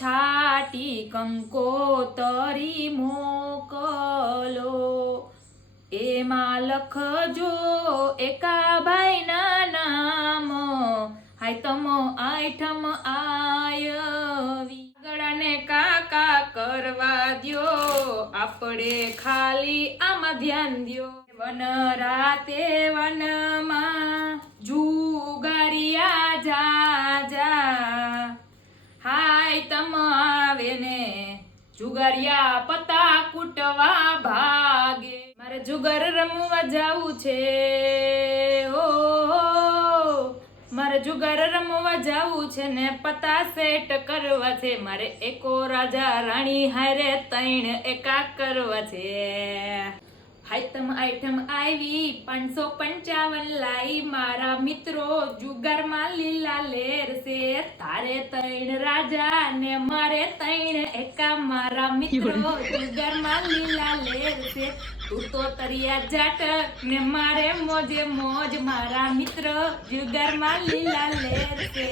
છાટી કંકોતરી મોકલો, એમાં લખજો એકાભાઈના નામ, હાયતમ આઠમ આયવી. ગળાને કાકા કરવા દ્યો, આપણે ખાલી આમાં ધ્યાન દ્યો. વન રાતે વનમાં જુગારિયા જા, હાય તમ આવે ને જુગારિયા પતા કૂટવા ભાગે. મારે જુગાર રમવા જાવું છે, ઓ મારે જુગાર રમવા જાવું છે ને પતા સેટ કરવા છે. મારે એકો રાજા રાણી હારે તૈણ એકા કરવા છે. હાયતમ આઈટમ આવી 555 લાઈ, મારા મિત્રો જુગારમાં લીલા લેર છે. તારે તૈણ રાજા ને મારે તૈણ એકા, મારા મિત્રો જુગારમાં લીલા લેર છે. તું તો તરિયા જાટ ને મારે મોજે મોજ, મારા મિત્ર જુગારમાં લીલા લેર છે.